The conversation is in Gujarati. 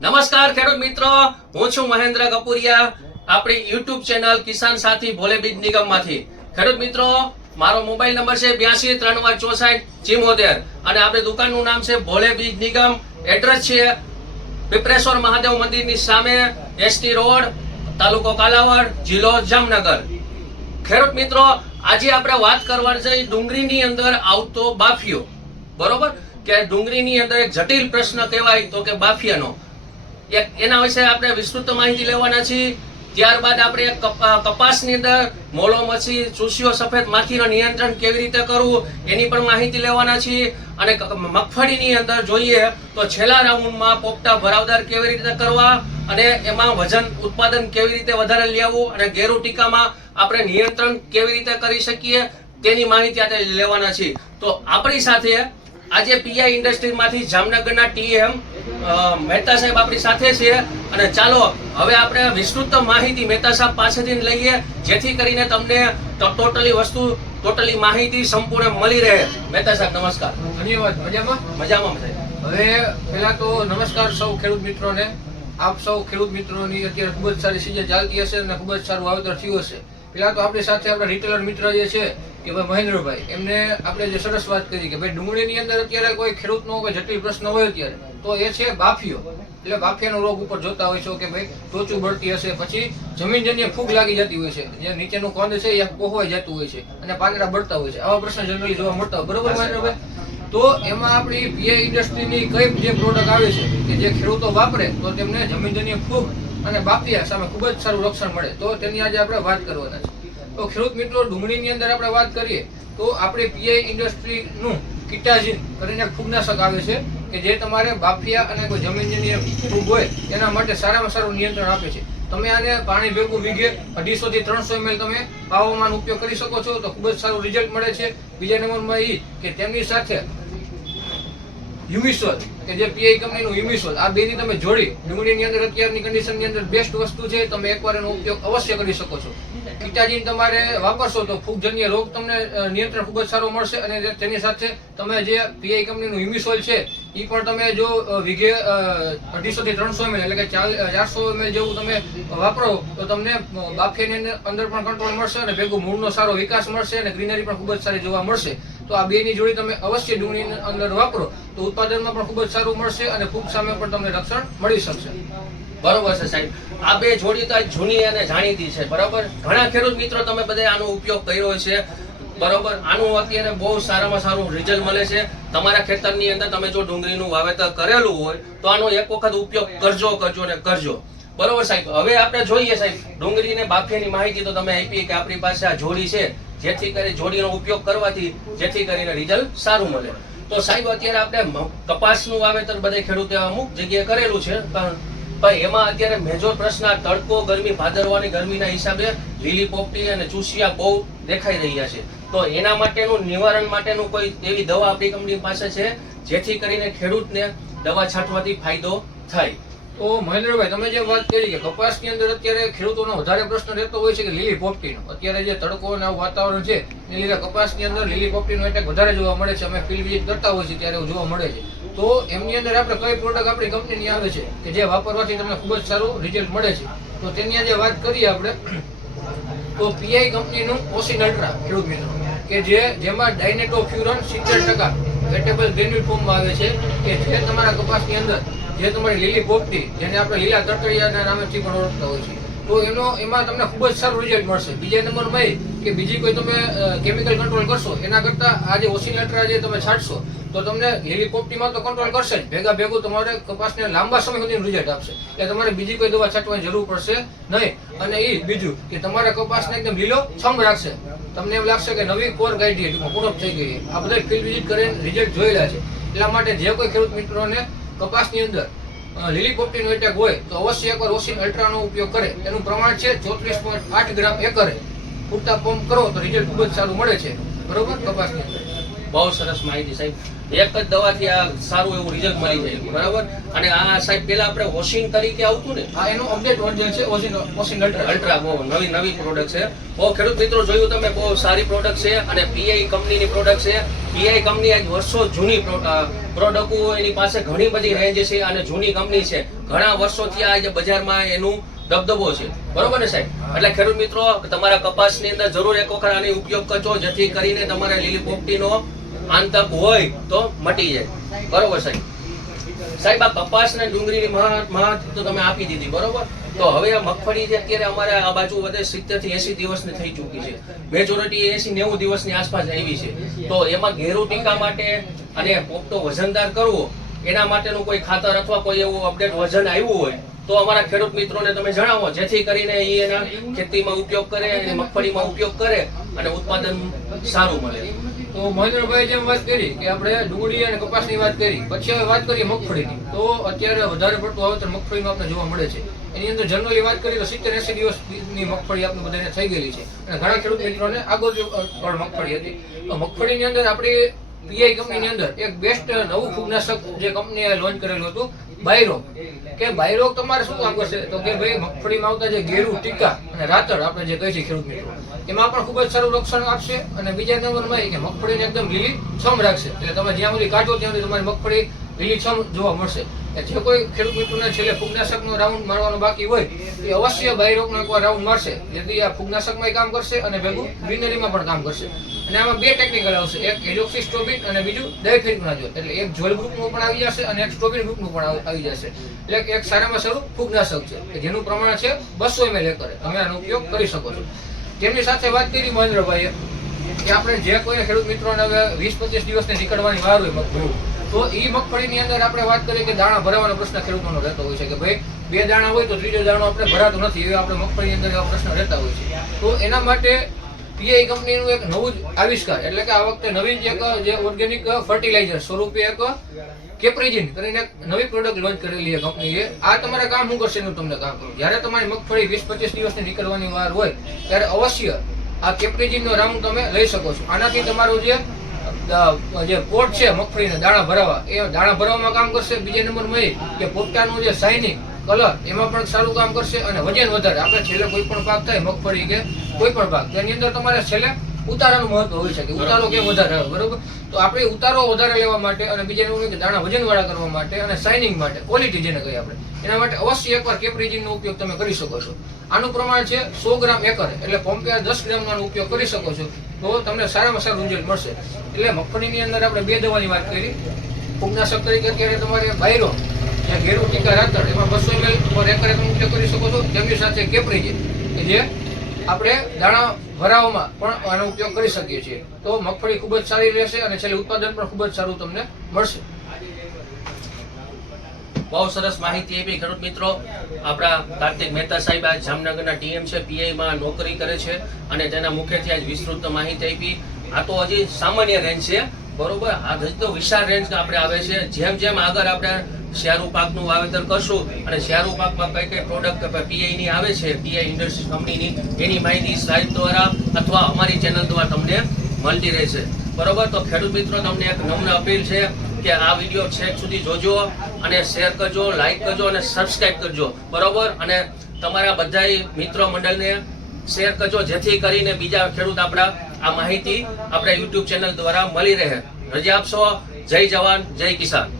નમસ્કાર, ખેડૂત મિત્રો. હું છું મહેન્દ્ર કપુરિયા, આપણી યુટ્યુબ ચેનલ કિસાન સાથી ભોલે બીજ નિગમમાંથી. ખેડૂત મિત્રો, મારો મોબાઈલ નંબર છે બ્યાસી ત્રણ વાર ચોસાઠ ચિમોતેર. અને આપણી દુકાનનું નામ છે ભોલે બીજ નિગમ. એડ્રેસ છે પીપરેશ્વર મહાદેવ મંદિરની સામે, એસટી રોડ, તાલુકો કાલાવાડ, જિલ્લો જામનગર. ખેડૂત મિત્રો, આજે આપણે વાત કરવાની છે ડુંગળીની અંદર આવતો બાફિયો. બરોબર? કે ડુંગળીની અંદર એક જટિલ પ્રશ્ન કહેવાય તો કે બાફિયાનો. એના વિશે આપણે વિસ્તૃત માહિતી લેવાના છીએ. ત્યારબાદ આપણે એક કપાસની અંદર મોલો મચ્છી ચૂસ્યો સફેદ માખીનો નિયંત્રણ કેવી રીતે કરવું એની પણ માહિતી લેવાના છીએ. અને મગફળીની અંદર જોઈએ તો છેલ્લા રાઉન્ડમાં પોપટા ભરાવદાર કેવી રીતે કરવા અને એમાં વજન ઉત્પાદન કેવી રીતે વધારે લેવું અને ગેરુ ટીકામાં આપણે નિયંત્રણ કેવી રીતે કરી શકીએ તેની માહિતી આપણે લેવાના છીએ. તો આપણી સાથે આજે પીઆઈ ઇન્ડસ્ટ્રીમાંથી જામનગરના ટીએમ મહેતા સાહેબ આપણી સાથે છે અને ચાલો હવે આપણે વિસ્તૃત માહિતી મહેતા સાહેબ પાસેથી લઈએ જેથી કરીને તમને ટોટલી વસ્તુ ટોટલી માહિતી સંપૂર્ણ મળી રહે. મહેતા સાહેબ નમસ્કાર. ધન્યવાદ. મજામાં મજામાં. હવે પહેલા તો નમસ્કાર સૌ ખેડૂત મિત્રોને. આપ સૌ ખેડૂત મિત્રોની અત્યારે ખૂબ જ સારી સિઝન ચાલતી હશે અને ખૂબ જ સારું વાવેતર થયું હશે. પહેલા તો આપણી સાથે આપણા રિટેલર મિત્ર જે છે કે ભાઈ મહેન્દ્રભાઈ એમને આપણે જે સરસ વાત કરી કે ભાઈ ડુંગળીની અંદર અત્યારે કોઈ ખેડૂતનો કોઈ જટિલ પ્રશ્ન હોય અત્યારે તો એ છે બાફિયો એટલે બાફિયાનો રોગ ઉપર જોતા હોય છો કે ભાઈ ટોચું બળતી હશે પછી જમીનજન્ય ફૂગ લાગી જતી હોય છે જે નીચેનું કોંદ છે એ પોહવાઈ જતું હોય છે અને પાંદડા બળતા હોય છે. આવા પ્રશ્ન જનરલી જોવા મળતા હોય. બરોબર મહેન્દ્રભાઈ? તો એમાં આપણી પીઆઈ ઇન્ડસ્ટ્રીની કઈ જે પ્રોડક્ટ આવે છે કે જે ખેડૂતો વાપરે તો તેમને જમીનજન્ય ફૂગ અને બાપિયા સામે ખૂબ જ સારું રક્ષણ મળે. તો તેની આજે આપણે વાત કરવાના છે. તો ખેડૂત મિત્રો, ડુંગળીની અંદર આપણે વાત કરીએ, તો આપણે પીઆઈ ઇન્ડસ્ટ્રીનું કિટાજીન કરીને ફૂગનાશક આવે છે, કે જે તમારે બાફિયા અને કોઈ જમીનજન્ય ફૂગ હોય, એના માટે સારામાં સારું નિયંત્રણ આપે છે. તમે આને પાણી ભેગું વીઘે અઢીસો થી ત્રણસો એમએલ તમે પાવામાં ઉપયોગ કરી શકો છો, તો ખૂબ જ સારું રિઝલ્ટ મળે છે. બીજા નંબરમાં એ કે તેમની સાથે યુમિસોલ કે જે પીઆઈ કંપનીનું યુમિસોલ આ બેની તમે જોડી, ડુંગળીની અંદર અત્યારની કન્ડિશનની અંદર બેસ્ટ વસ્તુ છે, તમે એકવાર એનો ઉપયોગ અવશ્ય કરી શકો છો. કિટાજીન તમારે વાપરશો તો ફૂગજન્ય રોગ તમને નિયંત્રણ ખૂબ જ સારો મળશે અને તેની સાથે તમે જે પીઆઈ કંપનીનું યુમિસોલ છે એ પણ તમે જો વીઘે અઢીસો થી ત્રણસો એમએલ એટલે કે ચારસો એમએલ જેવું તમે વાપરો, તો તમને અંદર- અંદર પણ કંટ્રોલ મળશે અને ભેગું મૂળનો સારો વિકાસ મળશે અને ગ્રીનરી પણ ખૂબ જ સારી જોવા મળશે. તો આ બેની જોડી તમે અવશ્ય ડુંગળીની અંદર વાપરો. તો ઉત્પાદનમાં પણ ખૂબ જ સારું મળશે અને ફૂગ સામે પણ તમને રક્ષણ મળી શકશે. બરોબર છે સાહેબ. આ બે જોડી તો જૂની અને જાણીતી છે, બરોબર? ઘણા ખેડૂત મિત્રો તમે બધા આનો ઉપયોગ કર્યો છે. બરોબર? આનું અત્યારે બહુ સારામાં સારું રિઝલ્ટ મળે છે. તમારા ખેતરની અંદર તમે જો ડુંગળીનું વાવેતર કરેલું હોય, તો આનો એક વખત ઉપયોગ કરજો કરજો ને કરજો. બરોબર સાહેબ? હવે આપણે જોઈએ સાહેબ, ડુંગળીને બાફીની માહિતી તો તમે આપી કે આપણી પાસે આ જોડી છે. જેથી કરી જોડીનો ઉપયોગ કરવાથી જેથી કરીને રિઝલ્ટ સારું મળે. તો સાહેબ, અત્યારે આપણે કપાસનું વાવેતર બધા ખેડૂતે અમુક જગ્યાએ કરેલું છે, પણ પણ એમાં અત્યારે મેજર પ્રશ્ન તડકો, ગરમી, ભાદરવાની ગરમીના હિસાબે લીલી પોપટી અને ચૂસિયા બહુ દેખાઈ રહ્યા છે. તો એના માટેનું, નિવારણ માટેનું કોઈ એવી દવા આપણી કંપની પાસે છે, જેથી કરીને ખેડૂતને દવા છાંટવાથી ફાયદો થાય? તો મહેન્દ્રભાઈ, તમે જે વાત કરી કે કપાસની અંદર અત્યારે ખેડૂતોનો વધારે પ્રશ્ન રહેતો હોય છે કે લીલી પોપટીનો. અત્યારે જે તડકો અને વાતાવરણ છે એ લીધે કપાસની અંદર લીલી પોપટીનો એટેક વધારે જોવા મળે છે. અમે ફિલ્ડ વિઝિટ કરતા હોઈએ છીએ ત્યારે જોવા મળે છે. તો એમની અંદર આપણે કઈ પ્રોડક્ટ આપણી કંપનીની આવે છે કે જે વાપરવાથી તમને ખૂબ જ સારું રિઝલ્ટ મળે છે? તો તેની આજે વાત કરીએ આપણે, તો પીઆઈ કંપનીનું ઓસિન અલ્ટ્રા ખેડૂત મિત્રો, કે જે, જેમાં ડાયનેટોફ્યુરન સિત્તેર ટકા વેટેબલ ગ્રેન્યુલ ફોર્મમાં આવે છે, કે જે તમારા કપાસની અંદર જે તમારી લીલી પોપટી, જેને આપણે લીલા તરતરિયાના નામેથી પણ ઓળખતા હોય છે તો એનો, એમાં તમને ખૂબ જ સારું રિઝલ્ટ મળશે. બીજા નંબરમાં એ કે બીજી કોઈ તમે કેમિકલ કંટ્રોલ કરશો, એના કરતાં આ જે ઓસિલેટર જે તમે છાંટશો, તો તમને લીલી પોપટીમાં તો કંટ્રોલ કરશે જ. ભેગા ભેગું તમારે કપાસને લાંબા સમય સુધીનું રિઝલ્ટ આપશે. એટલે તમારે બીજી કોઈ દવા છાંટવાની જરૂર પડશે નહીં. અને એ બીજું કે તમારા કપાસને એકદમ લીલો છમ રાખશે. તમને એમ લાગશે કે નવી કોર ગાઈડી પૂર્ણ થઈ ગઈ આ બધા ફિલ્ડ વિઝિટ કરીને રિઝલ્ટ જોયેલા છે. એટલા માટે જે કોઈ ખેડૂત મિત્રોને કપાસની અંદર લીલી પોપટીનો એટેક હોય, તો અવશ્ય એકવાર ઓસિન અલ્ટ્રાનો ઉપયોગ કરે. એનું પ્રમાણ છે ચોત્રીસ પોઈન્ટ આઠ ગ્રામ એકરે. પૂરતા પંપ કરો તો રિઝલ્ટ ખૂબ જ સારું મળે છે. બરોબર? કપાસની અંદર. બહુ સરસ માહિતી સાહેબ. એક જ દવાથી આ સારું એવું રિઝલ્ટ મળી જાય. બરાબર? અને આ સાહેબ પેલા આપણે વોશિંગ તરીકે આવતું ને? આ એનું અપડેટ વર્ઝન છે વોશિંગ વોશિંગ અલ્ટ્રા અલ્ટ્રા બહુ નવી નવી પ્રોડક્ટ છે. બહુ ખેડૂત મિત્રો જોયું તમે બહુ સારી પ્રોડક્ટ છે અને પીઆઈ કંપનીની પ્રોડક્ટ છે. પીઆઈ કંપની આજ વર્ષો જૂની પ્રોડક્ટો એની પાસે ઘણી બધી રેન્જ છે અને જૂની કંપની છે. ઘણા વર્ષોથી આ જે બજારમાં એનું દબદબો છે. બરોબર ને સાહેબ? એટલે ખેડૂત મિત્રો તમારા કપાસની અંદર જરૂર એક વખત આની ઉપયોગ કરજો જેથી કરીને તમારે લીલી પોપટીનો આંતક હોય તો મટી જાય. બરોબર સાહેબ? સાહેબ, આ કપાસ ને ડુંગળીની મહા- માહિતી તો તમે આપી દીધી, બરોબર? તો હવે આ મગફળી જે અત્યારે અમારે આ બાજુ વધે સિત્તેરથી એસી દિવસની થઈ ચૂકી છે. મેજોરિટી એસી નેવું દિવસની આસપાસ આવી છે. તો એમાં ઘેરું ટીકા માટે અને પોપટો વજનદાર કરવો, એના માટેનું કોઈ ખાતર અથવા કોઈ એવું અપડેટ વજન આવ્યું હોય, તો અમારા ખેડૂત મિત્રોને તમે જણાવો, જેથી કરીને એ એના ખેતીમાં ઉપયોગ કરે મગફળીમાં ઉપયોગ કરે અને ઉત્પાદન સારું મળે. તો મહેન્દ્રભાઈ જેમ વાત કરી કે આપણે ડુંગળી અને કપાસની વાત કરી, પછી હવે વાત કરીએ મગફળીની. તો અત્યારે વધારે પડતું વાવેતર મગફળીમાં આપણે જોવા મળે છે. એની અંદર જનરલી વાત કરીએ તો સિત્તેર એસી દિવસની મગફળી આપણે બધાને થઈ ગયેલી છે. અને ઘણા ખેડૂત મિત્રોને આગળ પણ મગફળી હતી. તો મગફળીની અંદર આપણી પીઆઈ કંપનીની અંદર એક બેસ્ટ નવું ફૂગનાશક જે કંપનીએ લોન્ચ કરેલું હતું બાયરો. કે બાયરો તમારે શું કામ કરશે? તો કે ભાઈ મગફળીમાં આવતા જે ઘેરું ટીકા અને રાતળ આપણે જે કહીએ છીએ ખેડૂત મિત્રો, એમાં પણ ખૂબ જ સારું રક્ષણ આપશે અને બીજા નંબરમાં કે મગફળીને એકદમ લીલી છમ રાખશે. એટલે તમે જ્યાં સુધી કાઢો ત્યાં સુધી તમારી મગફળી લીલી છમ જોવા મળશે. કે જે કોઈ ખેડૂત મિત્રોને છેલ્લે ફૂગનાશકનો રાઉન્ડ મારવાનો બાકી હોય, એ અવશ્ય બાયરોગનો એકવાર રાઉન્ડ મારશે. જેથી આ ફૂગનાશકમાં કામ કરશે અને ભેગું ગ્રીનરીમાં પણ કામ કરશે. અને આમાં બે ટેકનિકલ આવશે. એક એલોક્સિસ્ટોબિન અને બીજું ડાયફેન્ટનાઝોલ એટલે એક જોલ ગ્રુપનું પણ આવી જશે અને એક સ્ટોબિન ગ્રુપનું પણ આવી જશે. એટલે એક સારામાં સારું ફૂગનાશક છે. કે જેનું પ્રમાણ છે બસો એમએલ એકરે. તમે આનો ઉપયોગ કરી શકો છો. તેમની સાથે વાત કરી મહેન્દ્રભાઈએ કે આપણે જે કોઈ ખેડૂત મિત્રોને હવે વીસ પચીસ દિવસની નીકળવાની વાર હોય મગફળી તો એ મગફળીની અંદર આપણે વાત કરીએ કે દાણા ભરાવાનો પ્રશ્ન ખેડૂતોનો રહેતો હોય છે કે ભાઈ બે દાણા હોય તો ત્રીજો દાણો આપણે ભરાતો નથી એ આપણે મગફળીની અંદર એવા પ્રશ્ન રહેતા હોય છે. તો એના માટે પીઆઈ કંપનીનું એક નવું આવિષ્કાર, એટલે કે આ વખતે નવીન એક, જે ઓર્ગેનિક ફર્ટિલાઇઝર સ્વરૂપે એક કેપ્રિજિન કરીને નવી પ્રોડક્ટ લોન્ચ કરેલી છે કંપનીએ. આ તમારે કામ શું કરશે એનું તમને કામ કરું. જ્યારે તમારી મગફળી વીસ પચીસ દિવસની નીકળવાની વાર હોય, ત્યારે અવશ્ય આ કેપ્રિજિનનો રાઉન્ડ તમે લઈ શકો છો. આનાથી તમારું જે જે પોટ છે, મગફળીને દાણા ભરાવા, એ દાણા ભરવામાં કામ કરશે? બીજા નંબરમાં એ કે પોપટાનું જે શાઇનિંગ કલર એમાં પણ સારું કામ કરશે અને વજન વધારે. આપણે છેલ્લે કોઈ પણ પાક થાય, મગફળી કે કોઈ પણ પાક તેની અંદર તમારે છેલ્લે ઉતારાનું મહત્વ હોય છે કે ઉતારો કે વધારે બરોબર? તો આપણે ઉતારો વધારે લેવા માટે અને બીજા એવું કે દાણા વજનવાળા કરવા માટે અને શાઇનિંગ માટે ક્વોલિટી જેને કહીએ આપણે. એના માટે અવશ્ય એકવાર કેપ્રિજિનનો ઉપયોગ તમે કરી શકો છો. આનું પ્રમાણ છે સો ગ્રામ એકર, એટલે પંપે દસ ગ્રામનો ઉપયોગ કરી શકો છો. તો તમને સારામાં સારું રિઝલ્ટ મળશે. એટલે મગફળીની અંદર આપણે બે દવાની વાત કરી. ફૂગનાશક તરીકે અત્યારે તમારે બાયરો જ્યાં ઘેરું ટીકા રાતર એમાં બસો એમએલ પર એકરે તમે ઉપયોગ કરી શકો છો. તેમની સાથે કેપ્રિજિન કે જે આપણે દાણા ભરાવવામાં પણ આનો ઉપયોગ કરી શકીએ છીએ. તો મગફળી ખૂબ જ સારી રહેશે અને છેલ્લે ઉત્પાદન પણ ખૂબ જ સારું તમને મળશે. બહુ સરસ માહિતી આપી. ખેડૂત મિત્રો, આપણા કાર્તિક મહેતા સાહેબ આજ જામનગરના ટીએમ છે, પીઆઈમાં નોકરી કરે છે અને તેના મુખ્યથી આજ વિસ્તૃત માહિતી આપી. આ તો હજી સામાન્ય રેન્જ છે. બરોબર? આ હજી તો વિશાળ રેન્જ આપણે આવે છે. જેમ જેમ આગળ આપણે શેરુ પાકનું વાવેતર કરશું અને શેરુ પાકમાં કઈ કઈ પ્રોડક્ટ પીઆઈ ની આવે છે પીઆઈ ઇન્ડસ્ટ્રી કંપનીની એની માહિતી સાહેબ દ્વારા અથવા અમારી ચેનલ દ્વારા તમને મળતી રહેશે. બરોબર? તો ખેડૂત મિત્રો, તમને એક નમ્ર અપીલ છે કે આ વીડિયો છેક સુધી જોજો અને શેર કરજો લાઈક કરજો અને સબસ્ક્રાઇબ કરજો. બરોબર? અને તમારા બધાય મિત્રો મંડળને શેર કરજો, જેથી કરીને બીજા ખેડૂત આપણા આ માહિતી આપણા યુટ્યુબ ચેનલ દ્વારા મળી રહે. રજા આપશો. જય જવાન જય કિસાન.